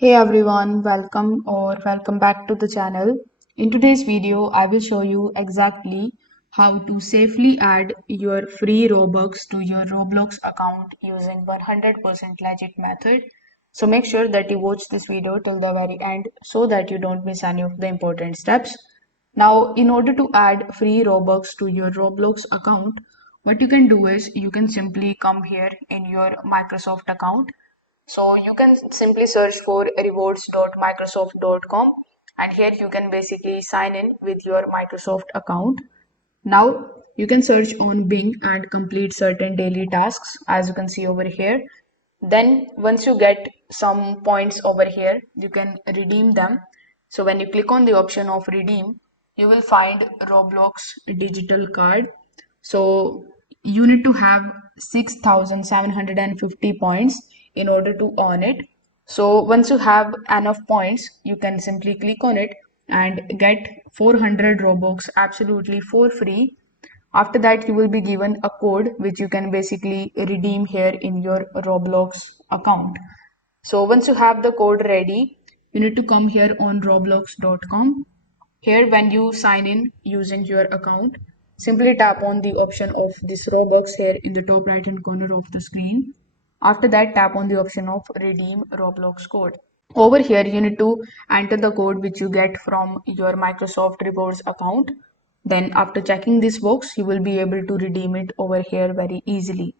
Hey everyone, welcome back to the channel. In today's video, I will show you exactly how to safely add your free Robux to your Roblox account using 100% legit method. So make sure that you watch this video till the very end so that you don't miss any of the important steps. Now, in order to add free Robux to your Roblox account, what you can do is you can simply come here in your Microsoft account. So you can simply search for rewards.microsoft.com and here you can basically sign in with your Microsoft account. Now you can search on Bing and complete certain daily tasks as you can see over here. Then once you get some points over here, you can redeem them. So when you click on the option of redeem, you will find Roblox digital card. So you need to have 6,750 points in order to earn it. So once you have enough points, you can simply click on it and get 400 Robux absolutely for free. After that, you will be given a code which you can basically redeem here in your Roblox account. So once you have the code ready, you need to come here on roblox.com. Here, when you sign in using your account, simply tap on the option of this Robux here in the top right hand corner of the screen. After that, tap on the option of redeem Roblox code. Over here, you need to enter the code which you get from your Microsoft Rewards account. Then after checking this box, you will be able to redeem it over here very easily.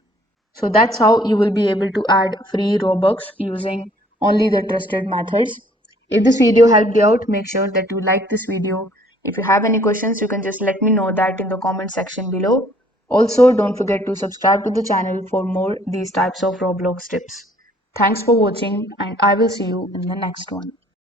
So that's how you will be able to add free Robux using only the trusted methods. If this video helped you out, make sure that you like this video. If you have any questions, you can just let me know that in the comment section below. Also, don't forget to subscribe to the channel for more these types of Roblox tips. Thanks for watching and I will see you in the next one.